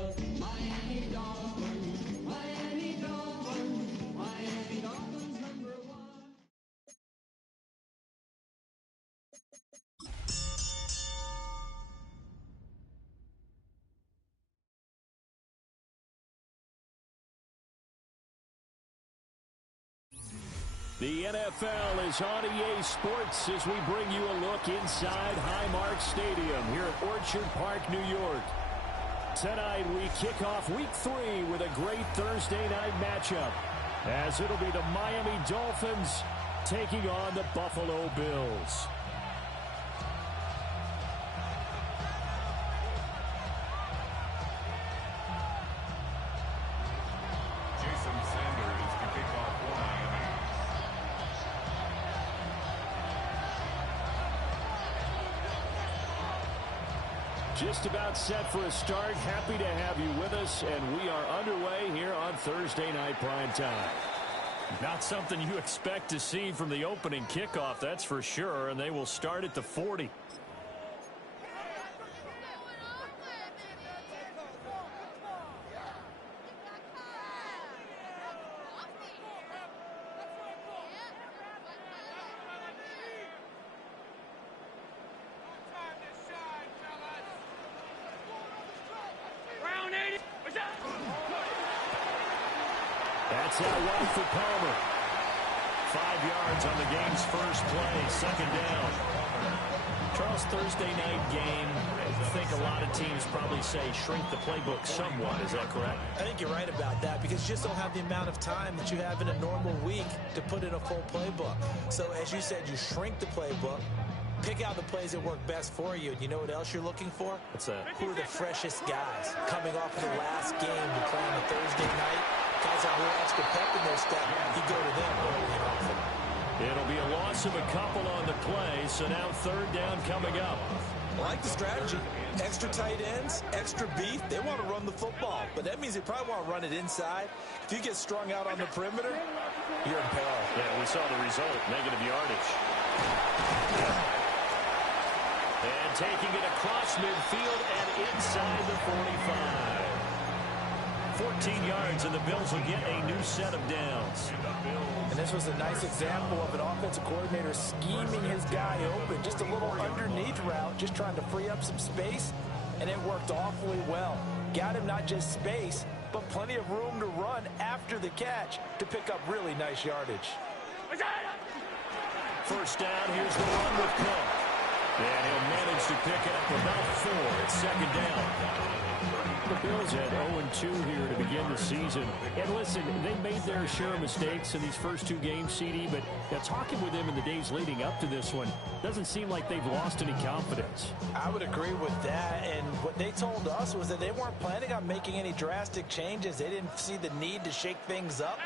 The NFL is on EA Sports as we bring you a look inside Highmark Stadium here at Orchard Park, New York. Tonight we kick off Week 3 with a great Thursday night matchup, as it'll be the Miami Dolphins taking on the Buffalo Bills. Just about set for a start. Happy to have you with us, and we are underway here on Thursday Night Prime Time. Not something you expect to see from the opening kickoff, that's for sure, and they will start at the 40. That's out wide for Palmer. 5 yards on the game's first play, second down. Charles, Thursday night game, I think a lot of teams probably say shrink the playbook somewhat. Is that correct? I think you're right about that because you just don't have the amount of time that you have in a normal week to put in a full playbook. So as you said, you shrink the playbook, pick out the plays that work best for you. You know what else you're looking for? What's that? Who are the freshest guys coming off of the last game to play on a Thursday night? Guys that have extra pep in their step, you go to them early and often. It'll be a loss of a couple on the play, so now third down coming up. I like the strategy. Extra tight ends, extra beef. They want to run the football, but that means they probably want to run it inside. If you get strung out on the perimeter, you're in peril. Yeah, we saw the result, negative yardage. And taking it across midfield and inside the 45. 14 yards, and the Bills will get a new set of downs. And this was a nice example of an offensive coordinator scheming his guy open. Just a little underneath route, just trying to free up some space, and it worked awfully well. Got him not just space, but plenty of room to run after the catch to pick up really nice yardage. First down, here's the one with Cook. And he'll manage to pick it up about 4 at second down. The Bills had 0-2 here to begin the season. And listen, they made their share of mistakes in these first 2 games, CD, but talking with them in the days leading up to this one, doesn't seem like they've lost any confidence. I would agree with that, and what they told us was that they weren't planning on making any drastic changes. They didn't see the need to shake things up.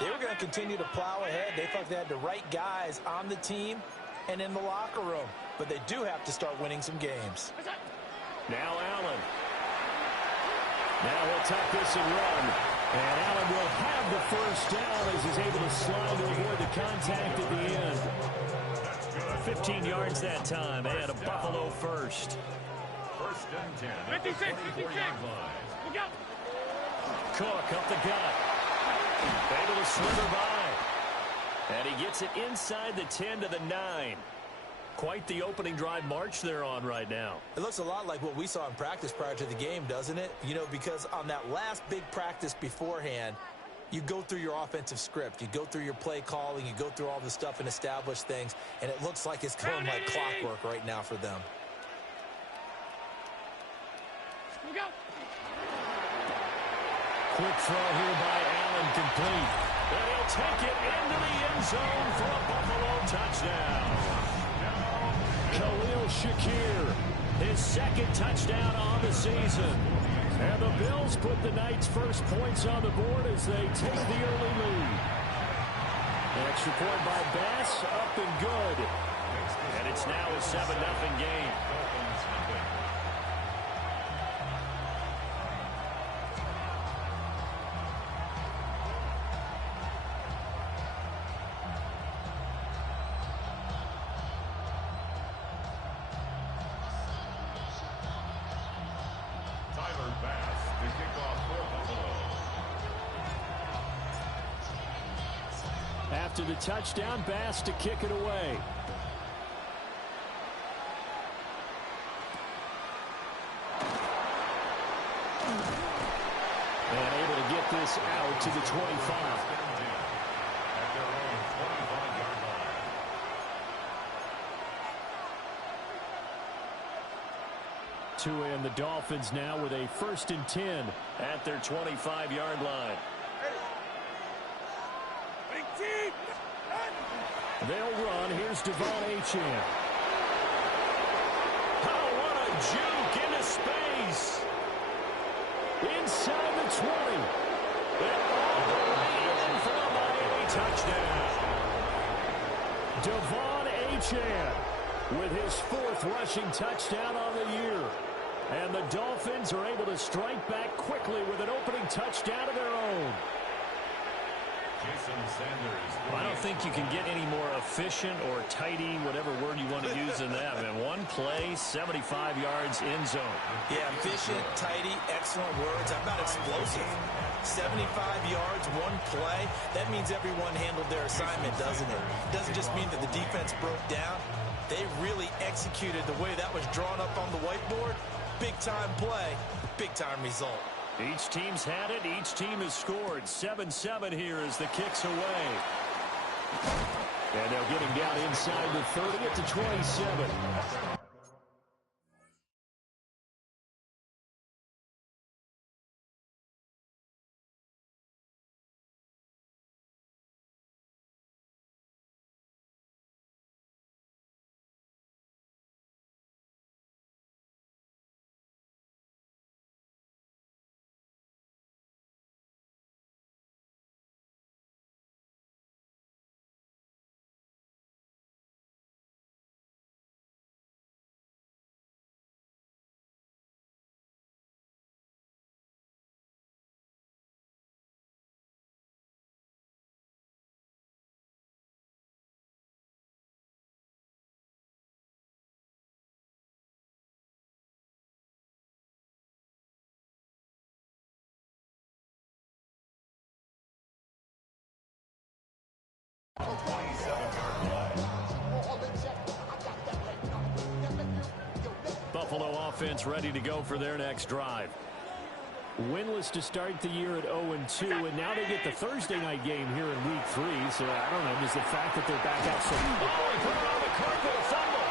They were going to continue to plow ahead. They thought they had the right guys on the team and in the locker room, but they do have to start winning some games. Now Allen. Now he'll tuck this and run. And Allen will have the first down as he's able to slide to avoid the contact at the end. 15 yards that time, and a Buffalo first. First and 10. 56. Look out. Cook up the gut. Able to slither by. And he gets it inside the 10 to the 9. Quite the opening drive march they're on right now. It looks a lot like what we saw in practice prior to the game, doesn't it? You know, because on that last big practice beforehand, you go through your offensive script. You go through your play calling. You go through all the stuff and establish things. And it looks like it's going like clockwork right now for them. Look out. Quick throw here by Allen, complete. And he'll take it into the end zone for a Buffalo touchdown. Khalil Shakir, his second touchdown on the season. And the Bills put the night's first points on the board as they take the early lead. Extra point by Bass, up and good. And it's now a 7-0 game. after the touchdown. Bass to kick it away. And able to get this out to the 25. And the Dolphins now with a 1st and 10 at their 25-yard line. They'll run. Here's Devon Achane. Oh, what a juke into space. Inside the 20. And all the way in for a Miami touchdown. Devon Achane with his 4th rushing touchdown on the year. And the Dolphins are able to strike back quickly with an opening touchdown of their own. I don't think you can get any more efficient or tidy, whatever word you want to use in that. And one play, 75 yards in zone. Yeah, efficient, tidy, excellent words. How about explosive? 75 yards, one play. That means everyone handled their assignment, doesn't it? It doesn't just mean that the defense broke down. They really executed the way that was drawn up on the whiteboard. Big-time play, big-time result. Each team's had it. Each team has scored. 7-7 here as the kick's away. And they'll get him down inside the 30 at the 27. Buffalo offense ready to go for their next drive. Winless to start the year at 0-2, and now they get the Thursday night game here in Week 3. So I don't know, does the fact that they're back out so... Oh, he put it on the carpet, a fumble.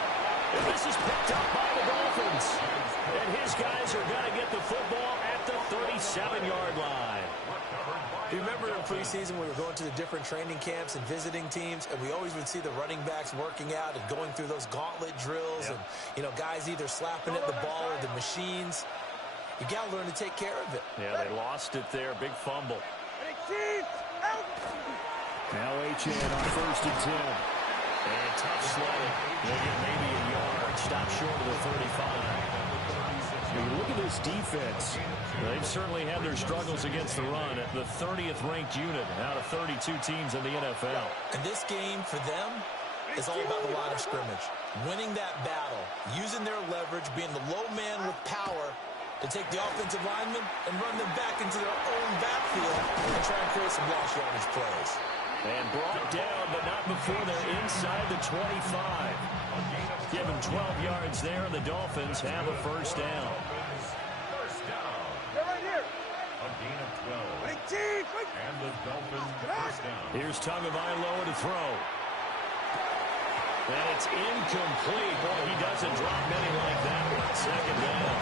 And this is picked up by the Dolphins. And his guys are going to get the football at the 37-yard line. You remember in preseason we were going to the different training camps and visiting teams, and we always would see the running backs working out and going through those gauntlet drills, and, you know, guys either slapping at the ball or the machines. You got to learn to take care of it. Yeah, they lost it there. Big fumble. Now Achane on 1st and 10. And tough sledding. They get maybe a yard. Stop short of the 35. When you look at this defense, they've certainly had their struggles against the run at the 30th ranked unit out of 32 teams in the NFL. And this game for them is all about the line of scrimmage. Winning that battle, using their leverage, being the low man with power to take the offensive linemen and run them back into their own backfield and try and create some lost yardage plays. And brought down, but not before they're inside the 25. Give them 12 yards there, and the Dolphins have a first down. They're right here. A gain of 12. And the Dolphins first down. Here's Tagovailoa to throw. And it's incomplete. Boy, he doesn't drop many like that one. Second down.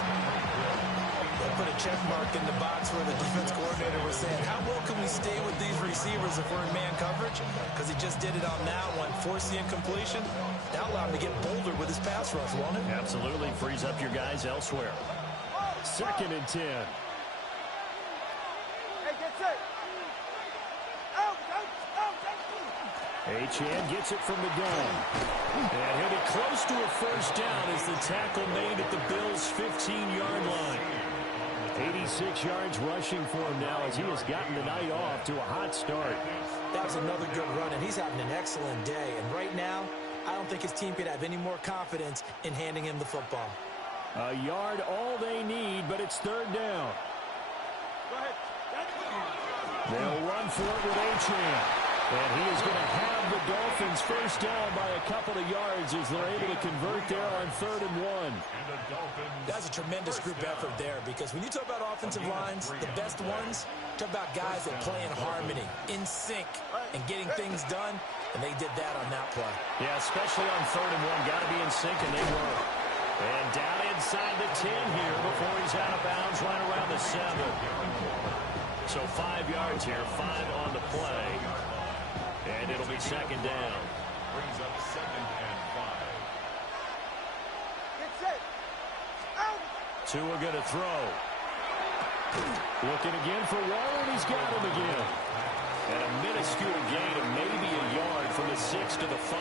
They put a check mark in the box where the defense coordinator was saying, how well can we stay with these receivers if we're in man coverage? Because he just did it on that one. Force the incompletion. That allowed him to get bolder with his pass rush, won't it? Absolutely. Frees up your guys elsewhere. 2nd and 10. Achane gets it from the gun. And he'll be close to a first down as the tackle made at the Bills' 15-yard line. 86 yards rushing for him now as he has gotten the night off to a hot start. That was another good run, and he's having an excellent day. And right now, I don't think his team could have any more confidence in handing him the football. A yard all they need, but it's 3rd down. Go ahead. That's... They'll run for it with Achane. And he'll be close to a first down as the tackle made at the Bills' 15-yard line. 86 yards rushing for him now as he has gotten the night off to a hot start. That was another good run, and he's having an excellent day. And right now, I don't think his team could have any more confidence in handing him the football. A yard all they need, but it's 3rd down. And he is going to have the Dolphins first down by a couple of yards as they're able to convert there on 3rd and 1. That's a tremendous group effort there, because when you talk about offensive lines, the best ones, talk about guys that play in harmony, in sync, and getting things done, and they did that on that play. Yeah, especially on 3rd and 1. Got to be in sync, and they were. And down inside the 10 here before he's out of bounds, right around the 7. So 5 yards here, 5 on the play. And it'll be 2nd down. Brings up 2nd and 5. Tua going to throw. Looking again for Waller, and he's got him again. And a minuscule gain of maybe a yard from the 6 to the 5.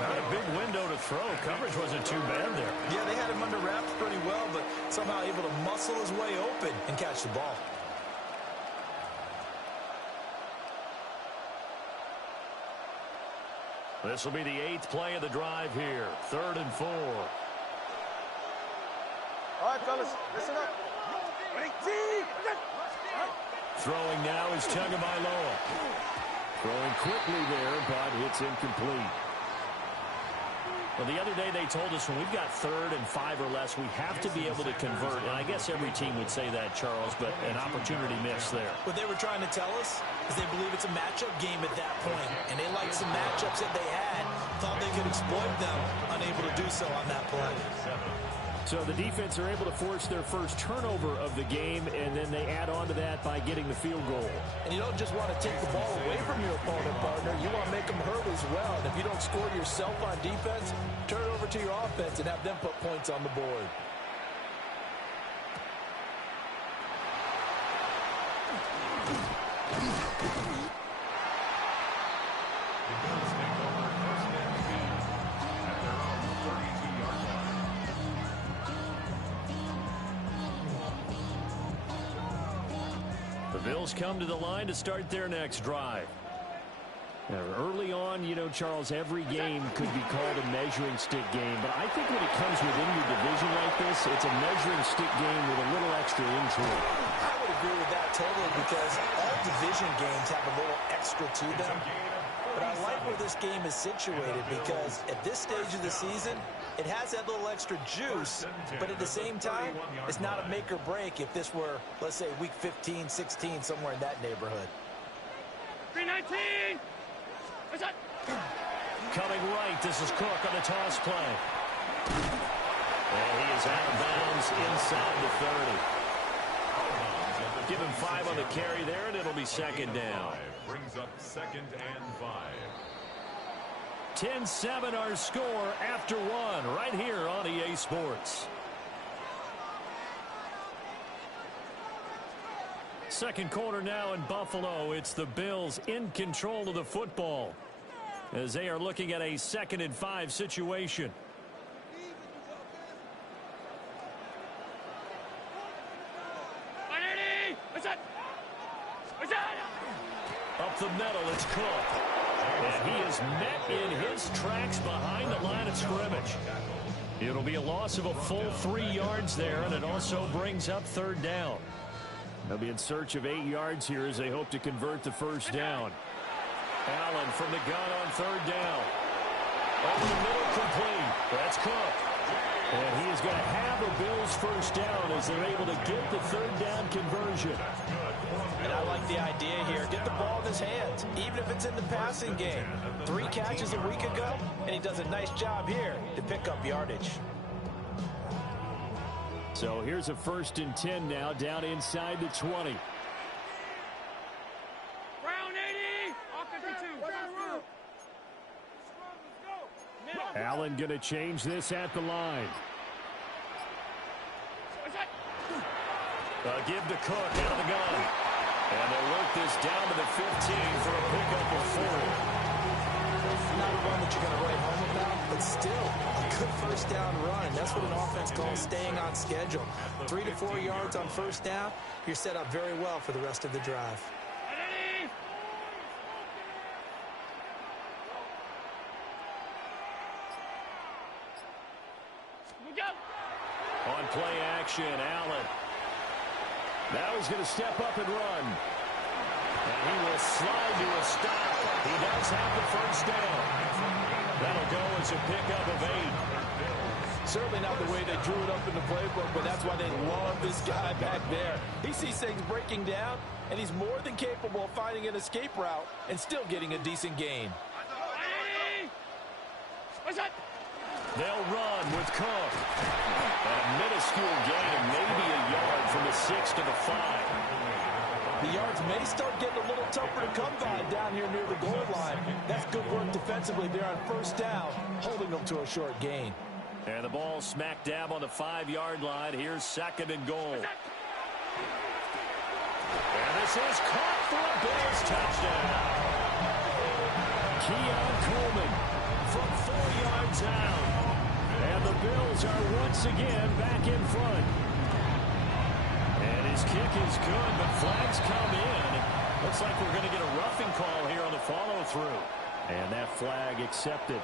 Not a big window to throw. Coverage wasn't too bad there. Yeah, they had him under wraps pretty well, but somehow able to muscle his way open and catch the ball. This will be the 8th play of the drive here. 3rd and 4. All right, fellas, listen up. Throwing now is Tagovailoa. Throwing quickly there, but it's incomplete. Well, the other day they told us when we've got 3rd and 5 or less, we have to be able to convert. And I guess every team would say that, Charles, but an opportunity missed there. What they were trying to tell us is they believe it's a matchup game at that point, and they liked some matchups that they had, thought they could exploit them, unable to do so on that play. So the defense are able to force their first turnover of the game, and then they add on to that by getting the field goal. And you don't just want to take the ball away from your opponent, partner. You want to make them hurt as well. And if you don't score yourself on defense, turn it over to your offense and have them put points on the board. The Bills come to the line to start their next drive. Now, early on, you know, Charles, every game could be called a measuring stick game, but I think when it comes within your division like this, it's a measuring stick game with a little extra intrigue. I would agree with that totally, because all division games have a little extra to them. But I like where this game is situated, because at this stage of the season, it has that little extra juice, but at the same time, it's not a make or break if this were, let's say, week 15, 16, somewhere in that neighborhood. 319! Coming right, this is Cook on the toss play. And he is out of bounds inside the 30. Give him 5 on the carry there, and it'll be 2nd down. Brings up 2nd and 5. 10-7 our score after 1 right here on EA Sports. Second quarter now in Buffalo. It's the Bills in control of the football as they are looking at a 2nd and 5 situation. Up the middle, it's Cook. And he is met in his tracks behind the line of scrimmage. It'll be a loss of a full 3 yards there, and it also brings up 3rd down. They'll be in search of 8 yards here as they hope to convert the first down. Allen from the gun on 3rd down. Over the middle, complete. That's Cook. And he is going to have a Bills first down as they're able to get the 3rd down conversion. And I like the idea here. Get the ball in his hands, even if it's in the passing game. 3 catches a week ago, and he does a nice job here to pick up yardage. So here's a 1st and 10 now, down inside the 20. Brown 80! Offensive 2. Allen going to change this at the line. Give to Cook out of the gun. And they'll work this down to the 15 for a pickup of 4. Not a run that you're going to write home about, but still a good first down run. That's what an offense calls staying on schedule. 3 to 4 yards on first down, you're set up very well for the rest of the drive. On play action, Allen. Now he's going to step up and run. And he will slide to a stop. He does have the first down. That'll go as a pickup of 8. Certainly not the way they drew it up in the playbook, but that's why they love this guy back there. He sees things breaking down, and he's more than capable of finding an escape route and still getting a decent gain. They'll run with Cook. And a minuscule gain of maybe a yard from the 6 to the 5. The yards may start getting a little tougher to come by down here near the goal line. That's good work defensively there on first down, holding them to a short gain. And the ball smack dab on the 5-yard line. Here's 2nd and goal. And this is caught for a Bills touchdown. Keon Coleman from 4 yards out. And the Bills are once again back in front. And his kick is good, but flags come in. Looks like we're going to get a roughing call here on the follow-through. And that flag accepted.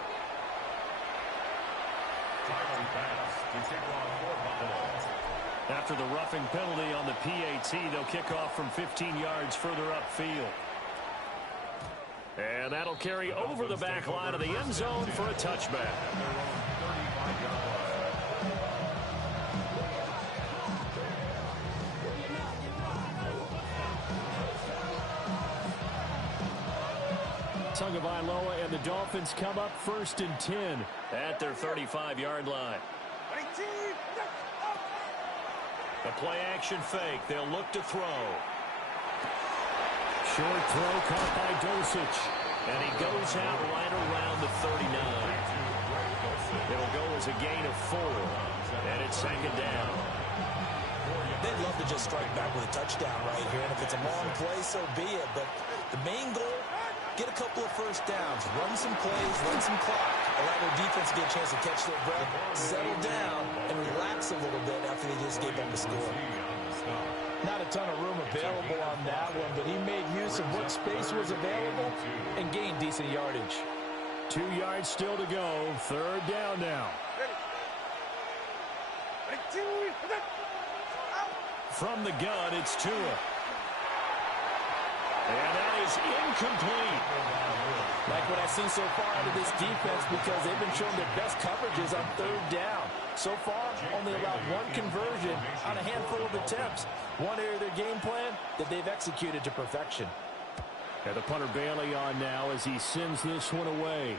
After the roughing penalty on the PAT, they'll kick off from 15 yards further upfield. And that'll carry over the back line of the end zone for a touchback. Tagovailoa and the Dolphins come up 1st and 10 at their 35-yard line. The play action fake. They'll look to throw. Short throw caught by Dosich. And he goes out right around the 39. It'll go as a gain of 4. And it's 2nd down. They'd love to just strike back with a touchdown right here. And if it's a long play, so be it. But the main goal, get a couple of first downs, run some plays, run some clock, allow their defense to get a chance to catch their breath, settle down, and relax a little bit after they just gave them the score. Not a ton of room available on that one, but he made use of what space was available and gained decent yardage. 2 yards still to go. 3rd down now. From the gun, it's Tua. And that is incomplete. Like what I've seen so far out of this defense, because they've been showing their best coverages on 3rd down. So far, only allowed 1 conversion on a handful of attempts. One area of their game plan that they've executed to perfection. And the punter Bailey on now as he sends this one away.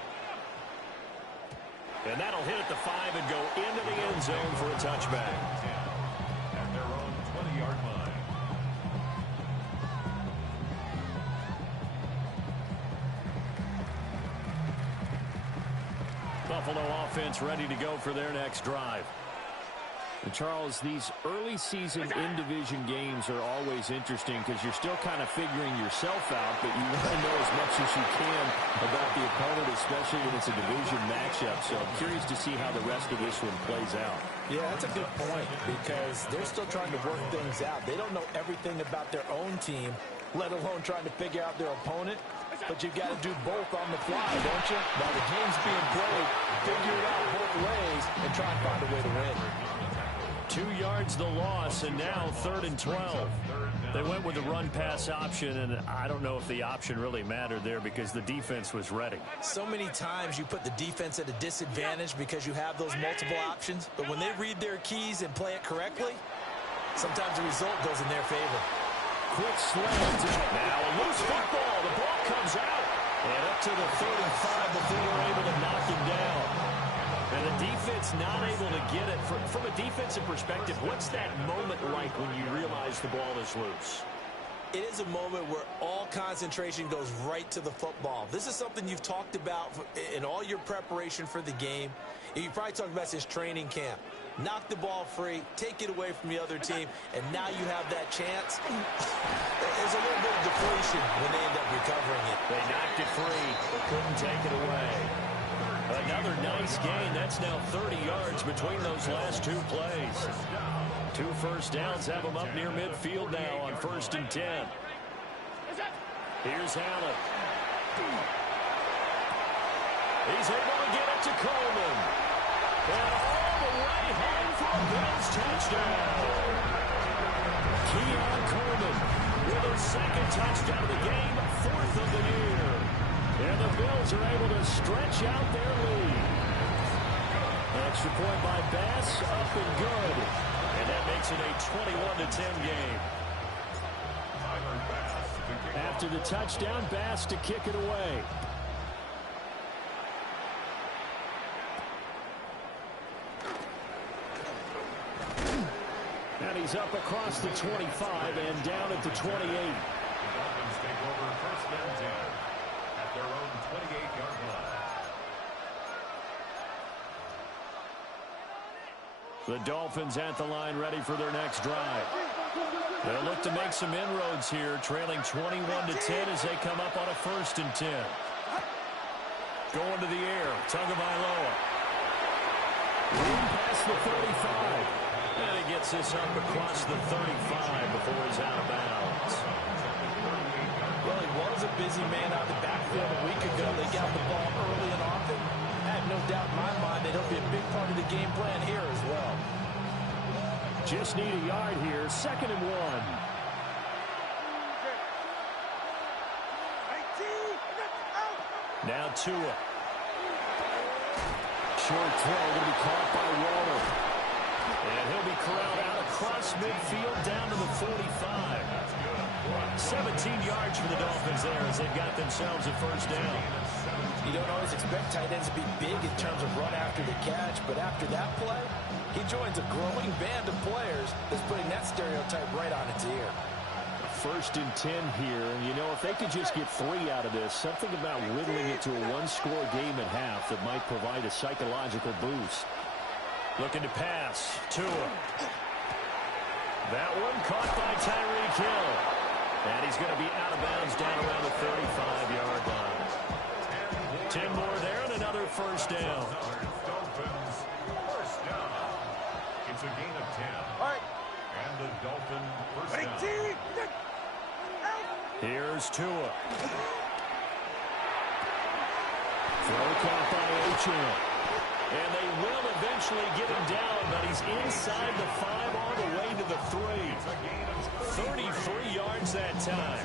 And that'll hit at the 5 and go into the end zone for a touchback. At their own 20-yard line. Buffalo offense ready to go for their next drive. And Charles, these early season in-division games are always interesting because you're still kind of figuring yourself out, but you want to know as much as you can about the opponent, especially when it's a division matchup. So I'm curious to see how the rest of this one plays out. Yeah, that's a good point because they're still trying to work things out. They don't know everything about their own team, let alone trying to figure out their opponent. But you've got to do both on the fly, don't you? While the game's being played, figure it out both ways and try and find a way to win. 2 yards the loss, and now 3rd and 12. They went with the run-pass option, and I don't know if the option really mattered there because the defense was ready. So many times you put the defense at a disadvantage because you have those multiple options, but when they read their keys and play it correctly, sometimes the result goes in their favor. Quick slant. Now a loose football. The ball comes out. And up to the 35 before they're able to knock him down. And the defense not able to get it. From a defensive perspective, what's that moment like when you realize the ball is loose? It is a moment where all concentration goes right to the football. This is something you've talked about in all your preparation for the game. You probably talked about this training camp. Knock the ball free, take it away from the other team, and now you have that chance. There's a little bit of deflation when they end up recovering it. They knocked it free, but couldn't take it away. Another nice gain. That's now 30 yards between those last 2 plays. 2 first downs have them up near midfield now on 1st and 10. Here's Allen. He's able to get it to Coleman. And all the way home for a Bills touchdown. Keon Coleman with a second touchdown of the game, 4th of the year. And the Bills are able to stretch out their lead. Extra point by Bass, up and good. And that makes it a 21-10 game. After the touchdown, Bass to kick it away. And he's up across the 25 and down at the 28. The Dolphins take over 1st and 10 at their own 28-yard line. The Dolphins at the line, ready for their next drive. They'll look to make some inroads here, trailing 21-10 as they come up on a 1st and 10. Going to the air, Tagovailoa. Past the 35. And he gets this up across the 35 before he's out of bounds. Well, he was a busy man out of the backfield a week ago. They got the ball early and often. I have no doubt in my mind that he'll be a big part of the game plan here as well. Just need a yard here, 2nd and 1. Now Tua. Short throw going to be caught by Waller. And he'll be corralled out across midfield down to the 45. 17 yards for the Dolphins there as they've got themselves a 1st down. You don't always expect tight ends to be big in terms of run after the catch, but after that play, he joins a growing band of players that's putting that stereotype right on its ear. 1st and 10 here, and you know, if they could just get 3 out of this, something about whittling it to a 1-score game at half that might provide a psychological boost. Looking to pass. Tua. That one caught by Tyreek Hill. And he's going to be out of bounds down around the 35-yard line. 10 more there and another 1st down. Dolphins 1st down. It's a gain of 10. All right. And the Dolphin 1st down. Here's Tua. Throw caught by Achane. And they will eventually get him down, but he's inside the 5 all the way to the 3. 33 yards that time.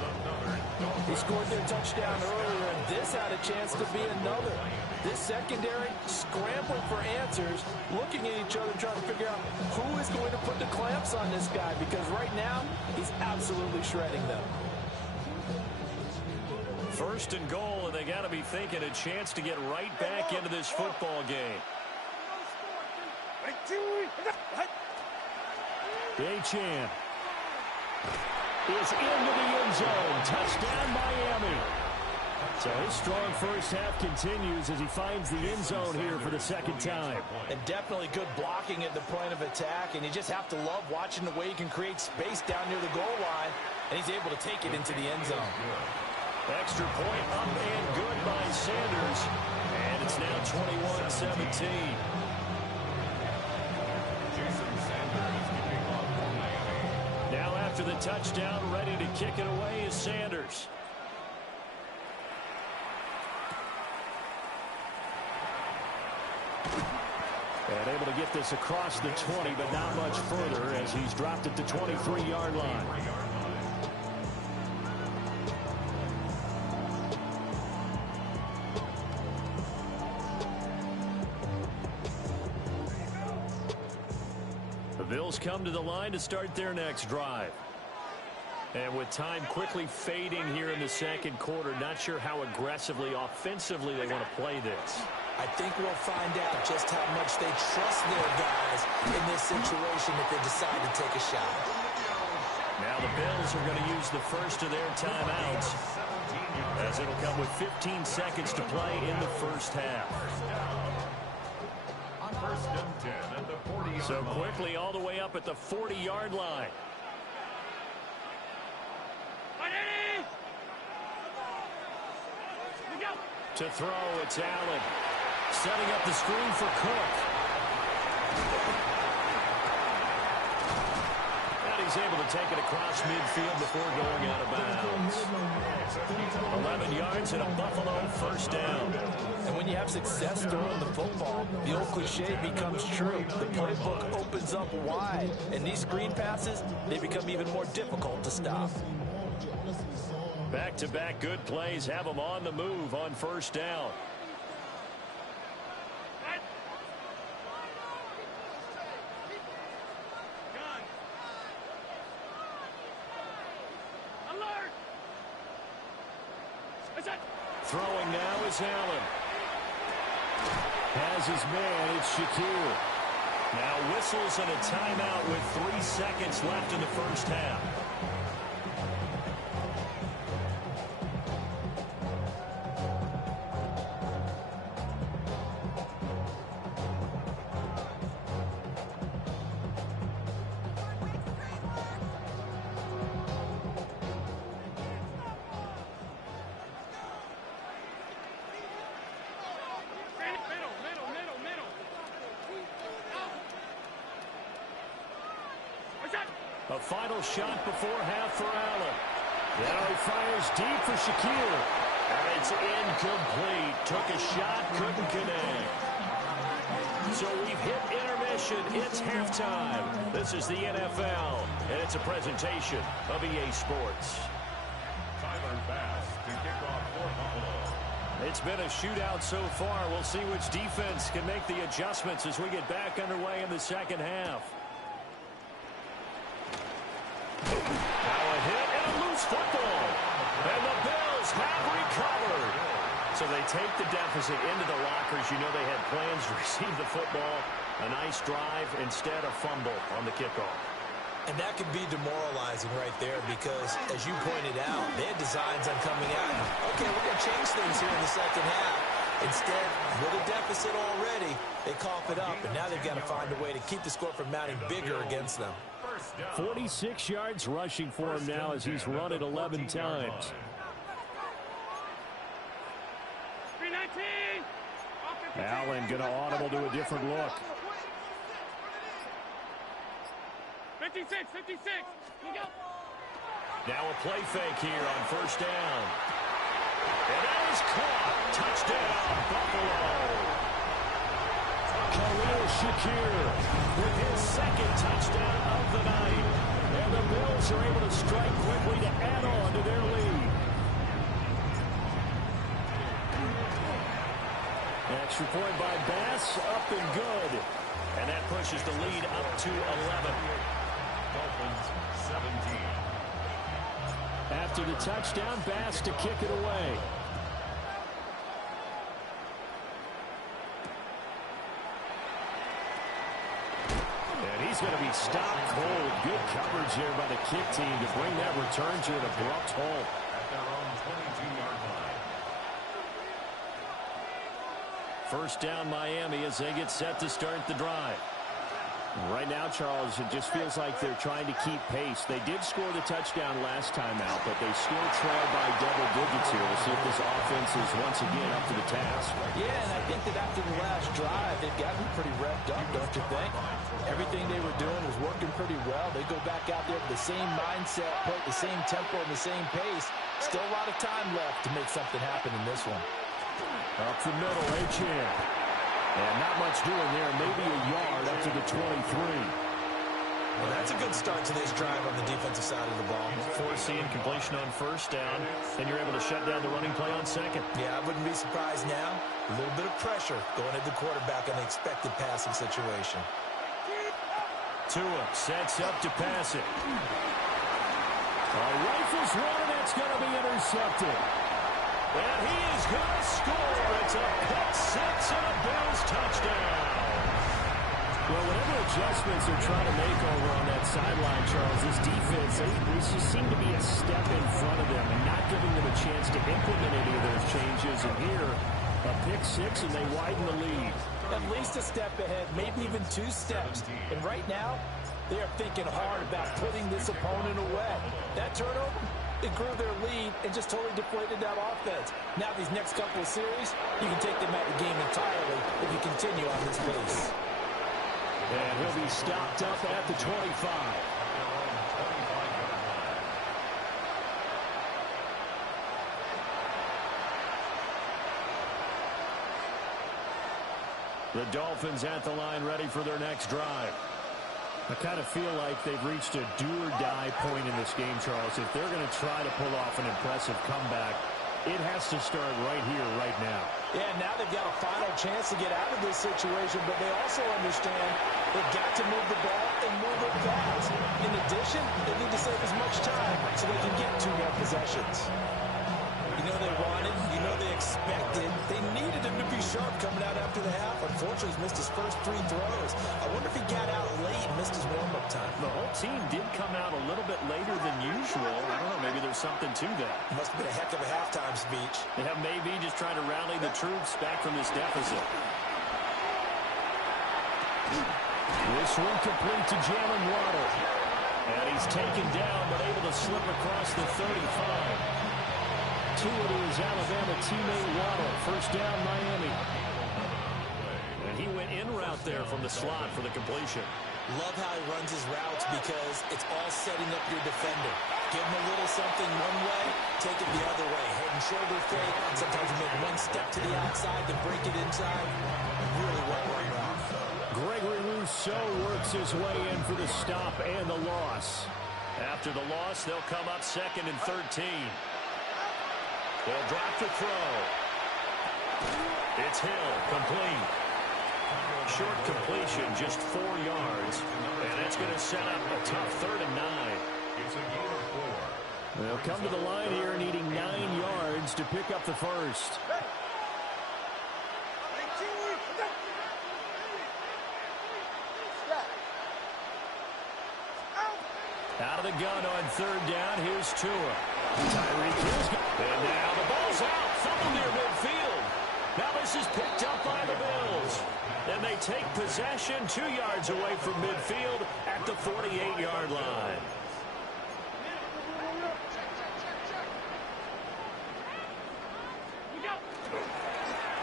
He scored their touchdown earlier, and this had a chance to be another. This secondary scrambling for answers, looking at each other, trying to figure out who is going to put the clamps on this guy, because right now, he's absolutely shredding them. 1st and goal, and they got to be thinking a chance to get right back into this football game. Achane is into the end zone. Touchdown, Miami. So his strong 1st half continues as he finds the end zone here for the 2nd time. And definitely good blocking at the point of attack, and you just have to love watching the way he can create space down near the goal line, and he's able to take it into the end zone. Extra point up and good by Sanders. And it's now 21-17. Now after the touchdown, ready to kick it away is Sanders. And able to get this across the 20, but not much further as he's dropped at the 23-yard line. The Bills come to the line to start their next drive. And with time quickly fading here in the 2nd quarter, not sure how aggressively, offensively they want to play this. I think we'll find out just how much they trust their guys in this situation if they decide to take a shot. Now the Bills are going to use the first of their timeouts as it'll come with 15 seconds to play in the 1st half. 1st and 10 at the 40-yard So line. quickly all the way up at the 40-yard line. To throw, it's Allen. Setting up the screen for Cook. And he's able to take it across midfield before going out of bounds. 11 yards and a Buffalo 1st down. And when you have success throwing the football, the old cliche becomes true. The playbook opens up wide. And these screen passes, they become even more difficult to stop. Back-to-back good plays have them on the move on first down. Throwing now is Allen. Has his man, it's Shakir. Now whistles and a timeout with 3 seconds left in the first half. A final shot before half for Allen. Now he fires deep for Shakir. And it's incomplete. Took a shot, couldn't connect. So we've hit intermission. It's halftime. This is the NFL, and it's a presentation of EA Sports. Tyler Bass to kick off for Buffalo. It's been a shootout so far. We'll see which defense can make the adjustments as we get back underway in the second half. Now a hit and a loose football. And the Bills have recovered. So they take the deficit into the lockers. You know they had plans to receive the football. A nice drive, instead a fumble on the kickoff. And that could be demoralizing right there because, as you pointed out, they had designs on coming out. Okay, we're going to change things here in the second half. Instead, with a deficit already, they cough it up. And now they've got to find a way to keep the score from mounting bigger against them. 46 yards rushing for him now as he's run it 11 times. 319. Allen going to audible to a different look. 56. Now a play fake here on first down. And that is caught. Touchdown, Buffalo. Khalil Shakir with his second touchdown of the night. And the Bills are able to strike quickly to add on to their lead. Extra point by Bass, up and good. And that pushes the lead up to 11. Dolphins 17. After the touchdown, Bass to kick it away. And he's going to be stopped cold. Good coverage here by the kick team to bring that return to an abrupt halt. At their own 22-yard line. First down Miami as they get set to start the drive. Right now, Charles, it just feels like they're trying to keep pace. They did score the touchdown last time out, but they still trail by double digits here. We'll see if this offense is once again up to the task. Yeah, and I think that after the last drive, they've gotten pretty revved up, don't you think? Everything they were doing was working pretty well. They go back out there with the same mindset, play at the same tempo and the same pace. Still a lot of time left to make something happen in this one. Up the middle, Achane. And not much doing there, maybe a yard up to the 23. Well, that's a good start to this drive on the defensive side of the ball. Forcing completion on first down, and you're able to shut down the running play on second. Yeah, I wouldn't be surprised now. A little bit of pressure going at the quarterback on the expected passing situation. Tua sets up to pass it. Rifles one, and that's going to be intercepted. And he is going to score. It's a pick six and a Bills touchdown. Well, whatever adjustments they're trying to make over on that sideline, Charles, this defense, they just seem to be a step in front of them and not giving them a chance to implement any of those changes. And here, a pick six, and they widen the lead. At least a step ahead, maybe even 2 steps. And right now, they are thinking hard about putting this opponent away. That turnover, it grew their lead and just totally deflated that offense. Now these next couple of series, you can take them out of the game entirely if you continue on this pace. And he'll be stopped up at the 25. The Dolphins at the line ready for their next drive. I kind of feel like they've reached a do-or-die point in this game, Charles. If they're going to try to pull off an impressive comeback, it has to start right here, right now. Yeah, now they've got a final chance to get out of this situation, but they also understand they've got to move the ball and move it fast. In addition, they need to save as much time so they can get 2 more possessions. You know they wanted, you know they expected. They needed him to be sharp coming out after the half. Unfortunately, he's missed his first 3 throws. I wonder if he got out late and missed his warm-up time. The whole team did come out a little bit later than usual. I don't know, maybe there's something to that. Must have been a heck of a halftime speech. Yeah, maybe just trying to rally the troops back from this deficit. This one complete to Jalen Waddle. And he's taken down, but able to slip across the 35. To it is Alabama teammate Waddle. First down, Miami. And he went in route there from the slot for the completion. Love how he runs his routes because it's all setting up your defender. Give him a little something one way, take it the other way. Head and shoulder fake. Sometimes you make one step to the outside, then break it inside. Really well run route. Gregory Rousseau works his way in for the stop and the loss. After the loss, they'll come up 2nd and 13. They'll drop the throw. It's Hill, complete. Short completion, just 4 yards. And that's going to set up a tough 3rd and 9. It's a gain of 4. They'll come to the line here needing 9 yards to pick up the first. Out of the gun on 3rd down. Here's Tua. Tyreek Hill's got. And now the ball's out. Fumble near midfield. Now this is picked up by the Bills. And they take possession 2 yards away from midfield at the 48-yard line.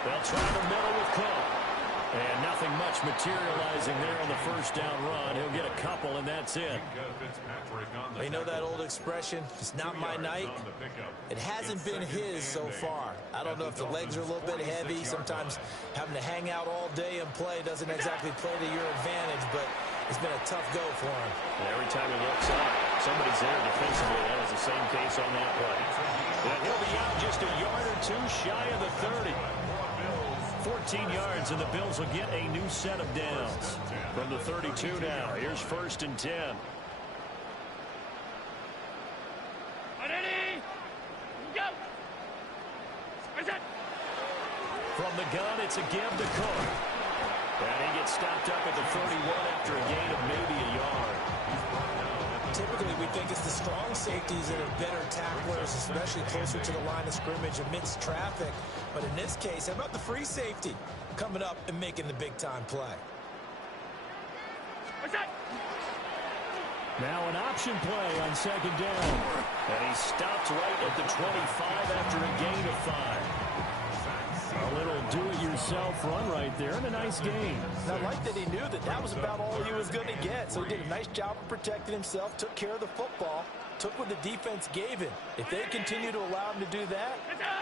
They'll try the middle with Cook. And nothing much materializing there on the first down run. He'll get a couple, and that's it. You know that old expression, it's not my night? It hasn't been his so far. I don't know if the legs are a little bit heavy. Sometimes having to hang out all day and play doesn't exactly play to your advantage, but it's been a tough go for him. And every time he looks up, somebody's there defensively. That was the same case on that play. And he'll be out just a yard or 2 shy of the 30. 14 yards, and the Bills will get a new set of downs. From the 32 now, here's 1st and 10. Ready? Go! From the gun, it's a give to Cook. And he gets stopped up at the 31 after a gain of maybe a yard. Typically, we think it's the strong safeties that are better tacklers, especially closer to the line of scrimmage amidst traffic. But in this case, how about the free safety coming up and making the big-time play? Now an option play on 2nd down. And he stopped right at the 25 after a gain of 5. A little do-it-yourself run right there, and a nice gain. And I like that he knew that that was about all he was going to get. So he did a nice job of protecting himself, took care of the football, took what the defense gave him. If they continue to allow him to do that,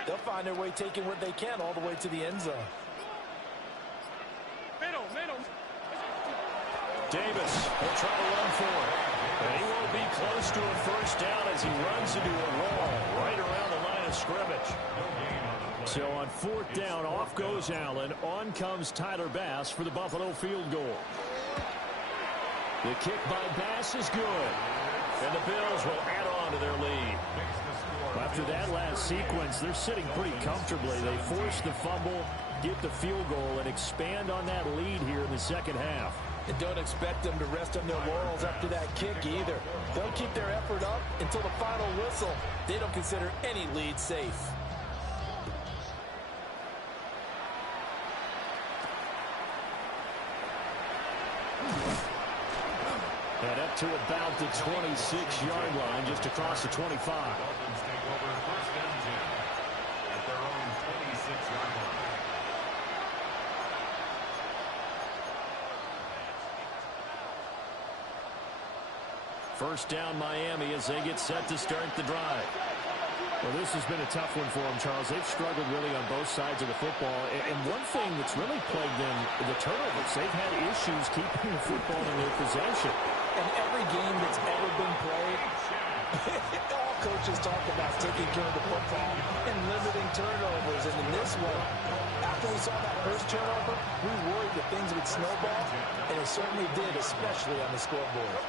they'll find their way taking what they can all the way to the end zone. Middle. Davis will try to run for it. And he won't be close to a first down as he runs into a wall right around the line of scrimmage. So on 4th down, off goes Allen. On comes Tyler Bass for the Buffalo field goal. The kick by Bass is good. And the Bills will add on to their lead. After that last sequence, they're sitting pretty comfortably. They force the fumble, get the field goal, and expand on that lead here in the 2nd half. And don't expect them to rest on their laurels after that kick either. They'll keep their effort up until the final whistle. They don't consider any lead safe. And up to about the 26-yard line, just across the 25. Dolphins take over 1st and 10 at their own 26-yard line. First down Miami as they get set to start the drive. Well, this has been a tough one for them, Charles. They've struggled really on both sides of the football. And one thing that's really plagued them, the turnovers. They've had issues keeping the football in their possession. And every game that's ever been played, all coaches talk about taking care of the football and limiting turnovers. And in this one, after we saw that first turnover, we worried that things would snowball, and it certainly did, especially on the scoreboard.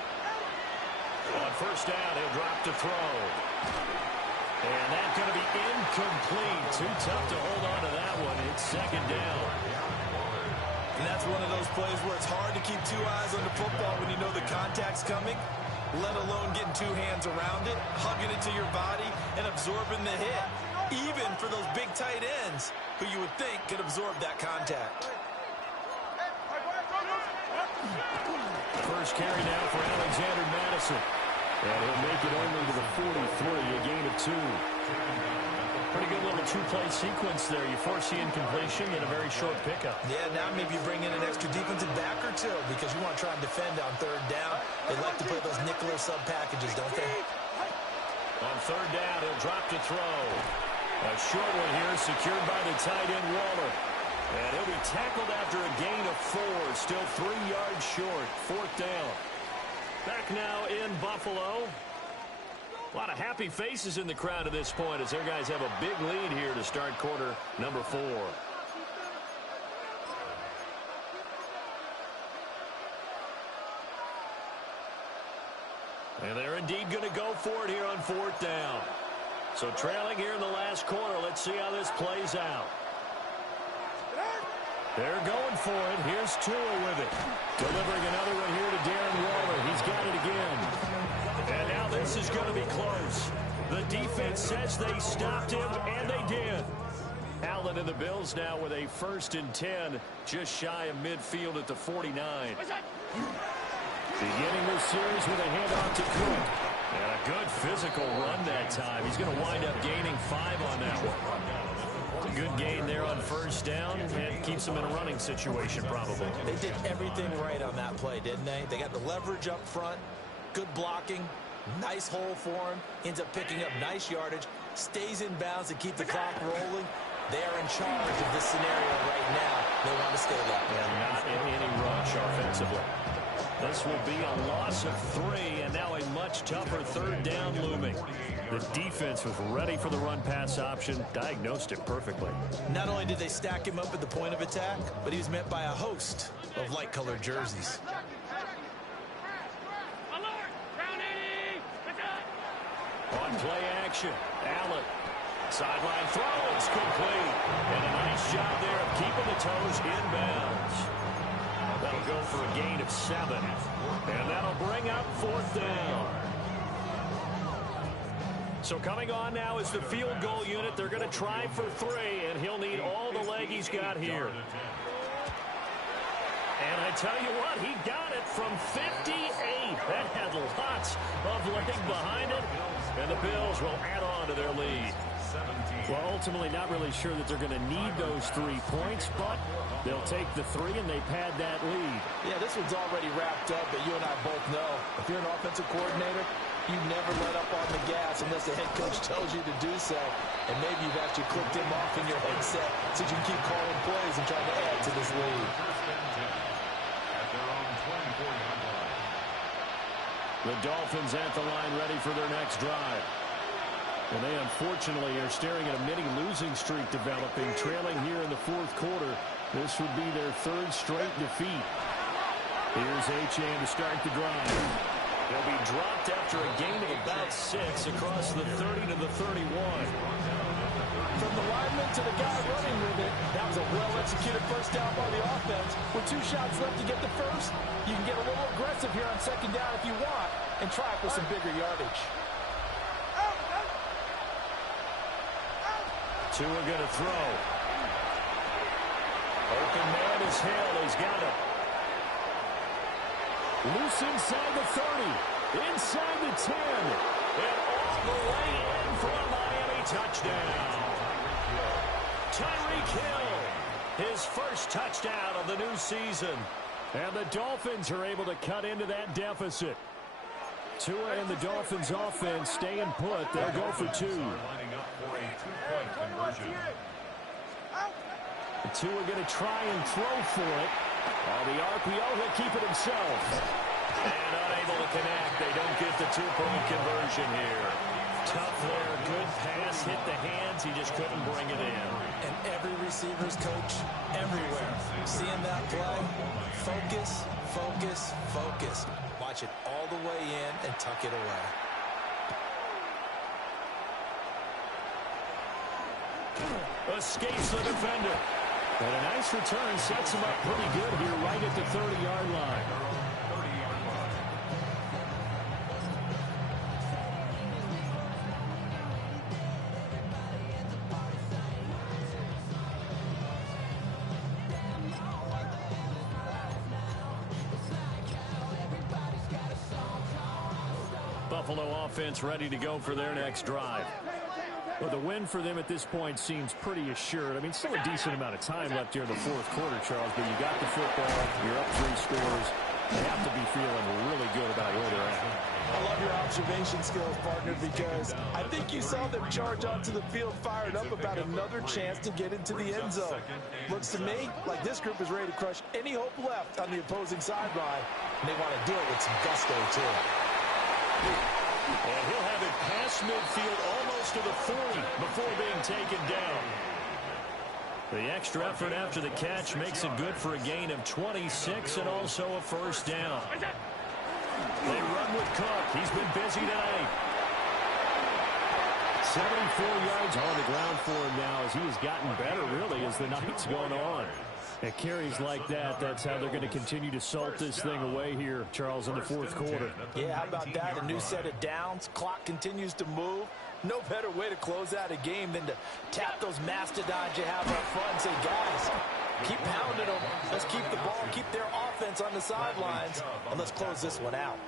On first down, he'll drop to throw. And that's going to be incomplete. Too tough to hold on to that one. It's second down. And that's one of those plays where it's hard to keep two eyes on the football when you know the contact's coming, let alone getting two hands around it, hugging it to your body, and absorbing the hit, even for those big tight ends who you would think could absorb that contact. First carry now for Alexander Madison. And he'll make it only to the 43, a gain of 2. Pretty good little two-play sequence there. You force the incompletion and a very short pickup. Yeah, now maybe you bring in an extra defensive back or two because you want to try and defend on third down. They like to play those nickel or sub packages, don't they? On third down, he'll drop to throw. A short one here secured by the tight end Waller. And he'll be tackled after a gain of 4. Still 3 yards short. Fourth down. Back now in Buffalo. A lot of happy faces in the crowd at this point as their guys have a big lead here to start quarter number 4. And they're indeed going to go for it here on fourth down. So trailing here in the last quarter. Let's see how this plays out. They're going for it. Here's Tua with it. Delivering another one here to Darren Waller. He's got it again. And now this is going to be close. The defense says they stopped him, and they did. Allen and the Bills now with a 1st and 10, just shy of midfield at the 49. Beginning this series with a handoff to Cook. And a good physical run that time. He's going to wind up gaining 5 on that one. Good gain there on first down and keeps them in a running situation probably. They did everything right on that play, didn't they? They got the leverage up front, good blocking, nice hole for him, ends up picking up nice yardage, stays in bounds to keep the clock rolling. They are in charge of this scenario right now. They want to stay that way. And not in any rush offensively. This will be a loss of 3, and now a much tougher third down looming. The defense was ready for the run-pass option, diagnosed it perfectly. Not only did they stack him up at the point of attack, but he was met by a host of light-colored jerseys. On play action, Allen. Sideline throw, it's complete. And a nice job there of keeping the toes inbounds. That'll go for a gain of 7. And that'll bring up fourth down. So coming on now is the field goal unit. They're going to try for 3, and he'll need all the leg he's got here. And I tell you what, he got it from 58. That had lots of leg behind it. And the Bills will add on to their lead. Well, ultimately not really sure that they're going to need those 3 points, but they'll take the 3 and they pad that lead. Yeah, this one's already wrapped up, but you and I both know if you're an offensive coordinator, you never let up on the gas unless the head coach tells you to do so. And maybe you've actually clicked him off in your headset so you can keep calling plays and trying to add to this lead. At their own 24-yard line. The Dolphins at the line ready for their next drive. And they unfortunately are staring at a mini losing streak developing, trailing here in the fourth quarter. This would be their 3rd straight defeat. Here's Achane to start the drive. He'll be dropped after a gain of about 6 across the 30 to the 31. From the lineman to the guy running with it, that was a well-executed first down by the offense. With 2 shots left to get the first, you can get a little aggressive here on second down if you want and try for some bigger yardage. Tua going to throw. Open man is Hill. He's got it. Loose inside the 30. Inside the 10. And all the way in for a Miami touchdown. Tyreek Hill. His first touchdown of the new season. And the Dolphins are able to cut into that deficit. Tua and the Dolphins offense staying put. They'll go for two. Lining up for a two-point conversion. Tua going to try and throw for it. On the RPO, he'll keep it himself. And unable to connect. They don't get the two-point conversion here. Tough there. Good pass. Hit the hands. He just couldn't bring it in. And every receiver's coach everywhere. Seeing that play, focus, focus, focus. Watch it all the way in and tuck it away. Escapes the defender. And a nice return sets him up pretty good here right at the 30-yard line. Buffalo offense ready to go for their next drive. Well, the win for them at this point seems pretty assured. I mean, still a decent amount of time left here in the fourth quarter, Charles, but you got the football, you're up 3 scores. They have to be feeling really good about where they're at. I love your observation skills, partner, because I think you saw them charge onto the field fired up about another chance to get into the end zone. Looks to me like this group is ready to crush any hope left on the opposing sideline, and they want to do it with some gusto, too. And he'll have it past midfield almost to the 40 before being taken down. The extra effort after the catch makes it good for a gain of 26 and also a first down. They run with Cook. He's been busy tonight. 74 yards on the ground for him now as he has gotten better, really, as the night's gone on. At carries like that, that's how they're going to continue to salt this thing away here, Charles, in the fourth quarter. Yeah, how about that? A new set of downs. Clock continues to move. No better way to close out a game than to tap those mastodons you have up front and say, guys, keep pounding them. Let's keep the ball, keep their offense on the sidelines, and let's close this one out.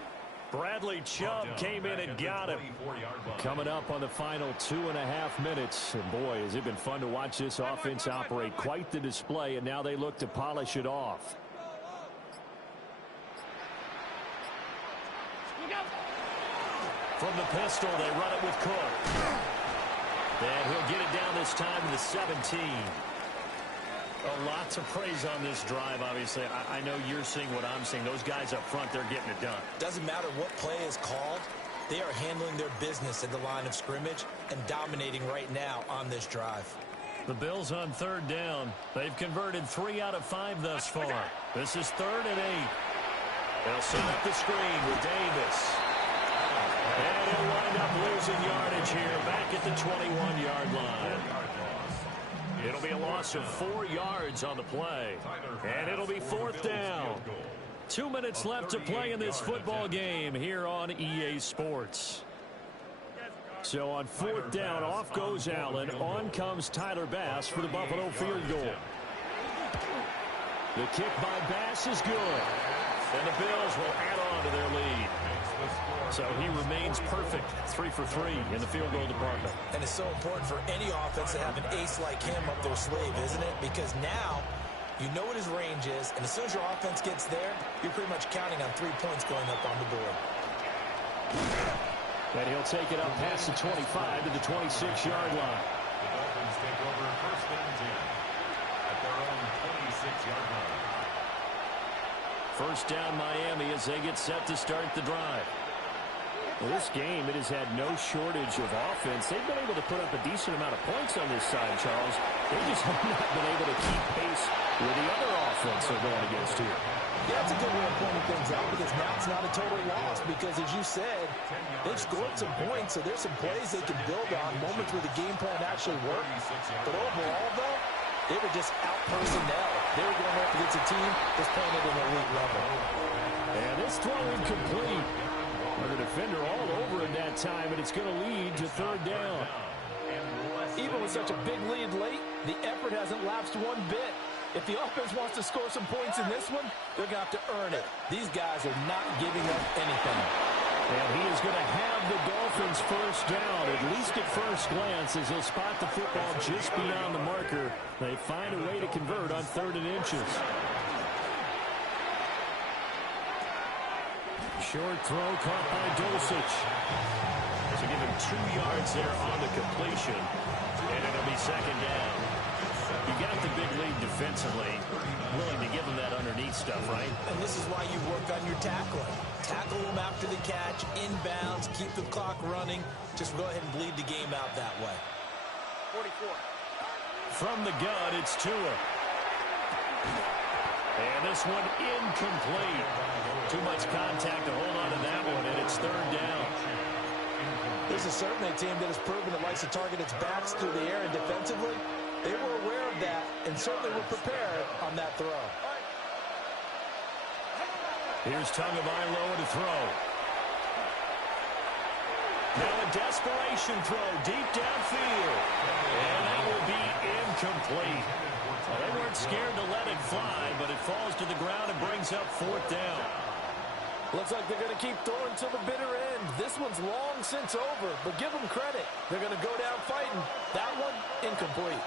Bradley Chubb came in and got him. Coming up on the final 2.5 minutes. And boy, has it been fun to watch this offense operate. Quite the display, and now they look to polish it off. From the pistol, they run it with Cook. And he'll get it down this time to the 17. A lot to praise on this drive, obviously. I know you're seeing what I'm seeing. Those guys up front, they're getting it done. Doesn't matter what play is called. They are handling their business at the line of scrimmage and dominating right now on this drive. The Bills on third down. They've converted 3 out of 5 thus far. This is 3rd and 8. They'll set up the screen with Davis. And he'll wind up losing yardage here back at the 21-yard line. It'll be a loss of 4 yards on the play. And it'll be 4th down. 2 minutes left to play in this football game here on EA Sports. So on 4th down, off goes Allen. On comes Tyler Bass for the Buffalo field goal. The kick by Bass is good. And the Bills will add on to their lead. So he remains perfect, 3 for 3 in the field goal department. And it's so important for any offense to have an ace like him up their sleeve, isn't it? Because now you know what his range is, and as soon as your offense gets there, you're pretty much counting on 3 points going up on the board. And he'll take it up past the 25 to the 26-yard line. The Dolphins take over 1st and 10 at their own 26-yard line. First down Miami as they get set to start the drive. Well, this game, it has had no shortage of offense. They've been able to put up a decent amount of points on this side, Charles. They just have not been able to keep pace with the other offense they're going against here. Yeah, that's a good way of pointing things out because now it's not a total loss because, as you said, they've scored some points, so there's some plays they can build on, moments where the game plan actually worked. But overall, though, they were just out personnel. They were going up against a team that's playing at an elite level. And this throw incomplete. The defender all over in that time, and it's going to lead to 3rd down. Even with such a big lead late, the effort hasn't lapsed one bit. If the offense wants to score some points in this one, they're going to have to earn it. These guys are not giving up anything. And he is going to have the Dolphins first down, at least at first glance, as he'll spot the football just beyond the marker. They find a way to convert on 3rd and inches. Short throw caught by Dulcich. So give him 2 yards there on the completion, and it'll be second down. You got the big lead defensively, willing to give him that underneath stuff, right? And this is why you work on your tackling. Tackle them after the catch, inbounds, keep the clock running. Just go ahead and bleed the game out that way. 44. From the gun, it's Tua. And this one incomplete. Too much contact to hold on to that one, and it's third down. This is certainly a team that has proven it likes to target its backs through the air, and defensively, they were aware of that and certainly were prepared on that throw. Here's Tagovailoa to throw. Now a desperation throw deep downfield. And that will be incomplete. Well, they weren't scared to let it fly, but it falls to the ground and brings up fourth down. Looks like they're going to keep throwing till the bitter end. This one's long since over, but give them credit. They're going to go down fighting. That one, incomplete.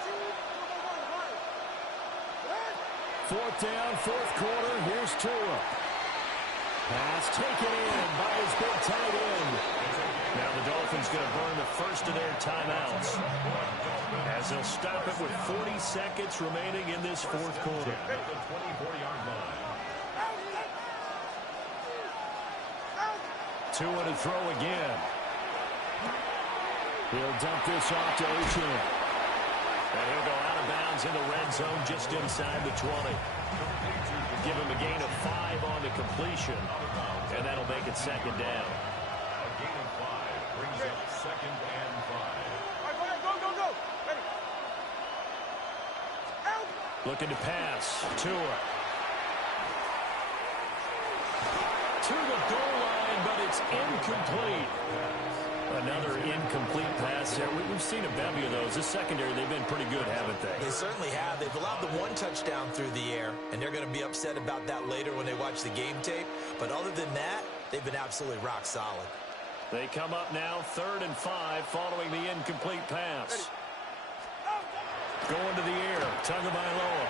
Fourth down, fourth quarter. Here's Tua. Pass taken in by his big tight end. Now the Dolphins going to burn the first of their timeouts as they'll stop it with 40 seconds remaining in this fourth quarter. The 24-yard line. Tua to throw again. He'll dump this off to Achane. And he'll go out of bounds in the red zone just inside the 20. Give him a gain of 5 on the completion, and that'll make it second down. A gain of 5 brings up second and 5. Go. Ready. Out. Looking to pass. Tua. To the goal line, but it's incomplete. Another incomplete pass there. We've seen a bevy of those. This secondary, they've been pretty good, haven't they? They certainly have. They've allowed the one touchdown through the air, and they're going to be upset about that later when they watch the game tape. But other than that, they've been absolutely rock solid. They come up now 3rd and 5 following the incomplete pass. Going to the air. Tagovailoa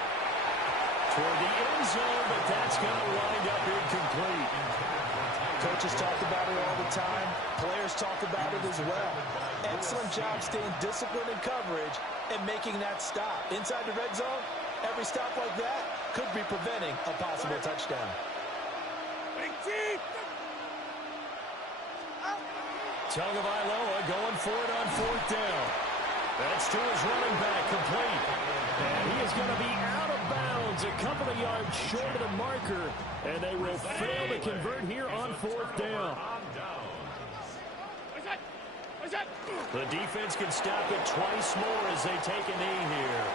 toward the end zone, but that's going to wind up incomplete. Coaches talk about it all the time. Players talk about it as well. Excellent job staying disciplined in coverage and making that stop. Inside the red zone, every stop like that could be preventing a possible touchdown. Tagovailoa going for it on 4th down. That's to his running back, complete. And he is going to be out of bounds, a couple of yards short of the marker, and they will fail to convert here on 4th down. The defense can stop it twice more as they take a knee here.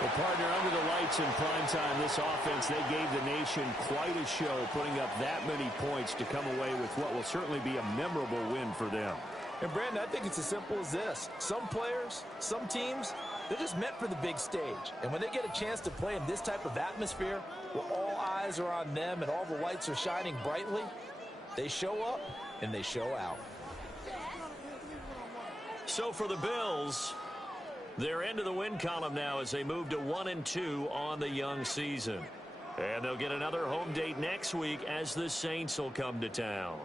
Well, partner, under the lights in primetime, this offense, they gave the nation quite a show, putting up that many points to come away with what will certainly be a memorable win for them. And, Brandon, I think it's as simple as this. Some players, some teams, they're just meant for the big stage. And when they get a chance to play in this type of atmosphere, where all eyes are on them and all the lights are shining brightly, they show up and they show out. So for the Bills, they're into the win column now as they move to 1-2 on the young season. And they'll get another home date next week as the Saints will come to town.